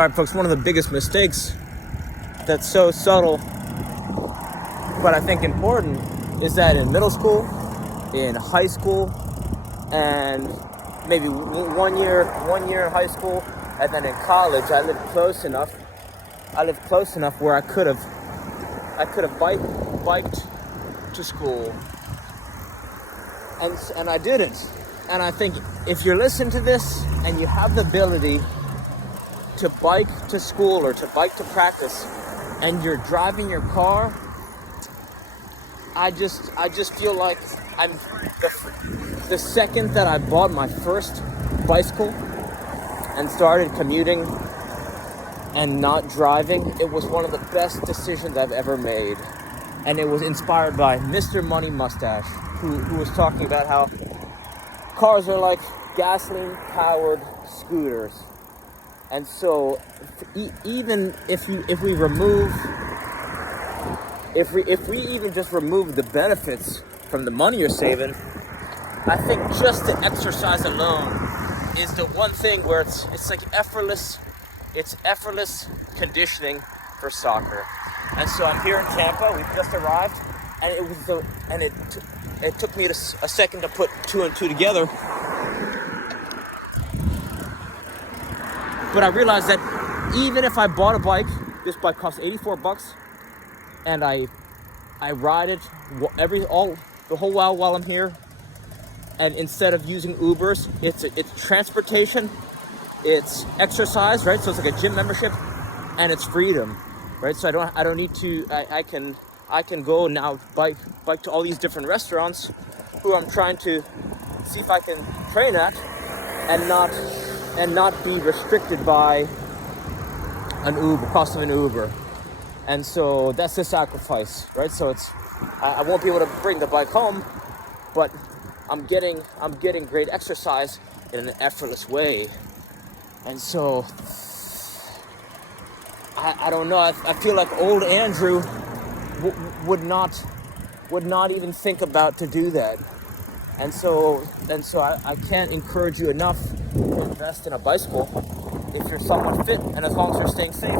All right, folks, one of the biggest mistakes that's so subtle, but I think important, is that in middle school, in high school, and maybe 1 year in high school, and then in college, I lived close enough where I could have biked to school, and I didn't. And I think if you're listening to this and you have the ability to bike to school or to bike to practice, and you're driving your car, I just feel like I'm the second that I bought my first bicycle and started commuting and not driving, it was one of the best decisions I've ever made. And it was inspired by Mr. Money Mustache, who was talking about how cars are like gasoline powered scooters. And so even if we even just remove the benefits from the money you're saving, I think just the exercise alone is the one thing where it's like effortless conditioning for soccer. And so I'm here in Tampa. We've just arrived, and it took me a second to put two and two together. But I realized that even if I bought a bike, this bike costs $84, and I ride it the whole while I'm here. And instead of using Ubers, it's transportation, it's exercise, right? So it's like a gym membership, and it's freedom, right? So I don't need to. I can go now bike to all these different restaurants, who I'm trying to see if I can train at, and not be restricted by cost of an Uber. And so that's the sacrifice, right? So I won't be able to bring the bike home, but I'm getting great exercise in an effortless way. And so I don't know. I feel like old Andrew would not even think about to do that. And so I can't encourage you enough to invest in a bicycle if you're somewhat fit, and as long as you're staying safe.